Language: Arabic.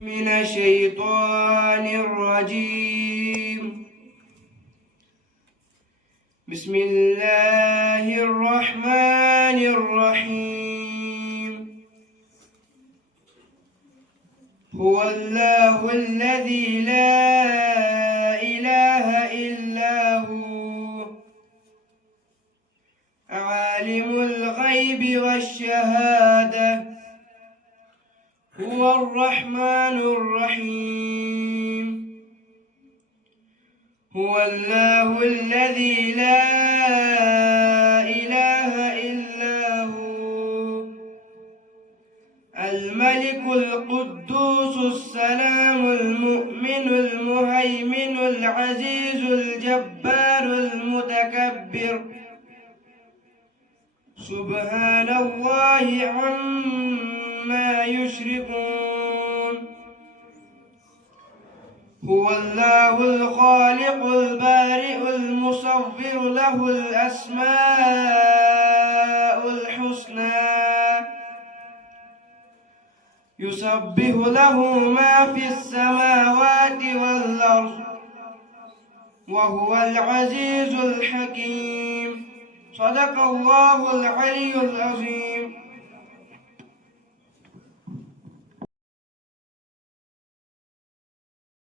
من الشيطان الرجيم. بسم الله الرحمن الرحيم. هو الله الذي لا إله إلا هو عالم الغيب والشهادة هو الرحمن الرحيم. هو الله الذي لا إله إلا هو الملك القدوس السلام المؤمن المهيمن العزيز الجبار المتكبر سبحان الله عما يشركون. هو الله الخالق البارئ المصور له الأسماء الحسنى يسبح له ما في السماوات والأرض وهو العزيز الحكيم. صدق الله العلي العظيم.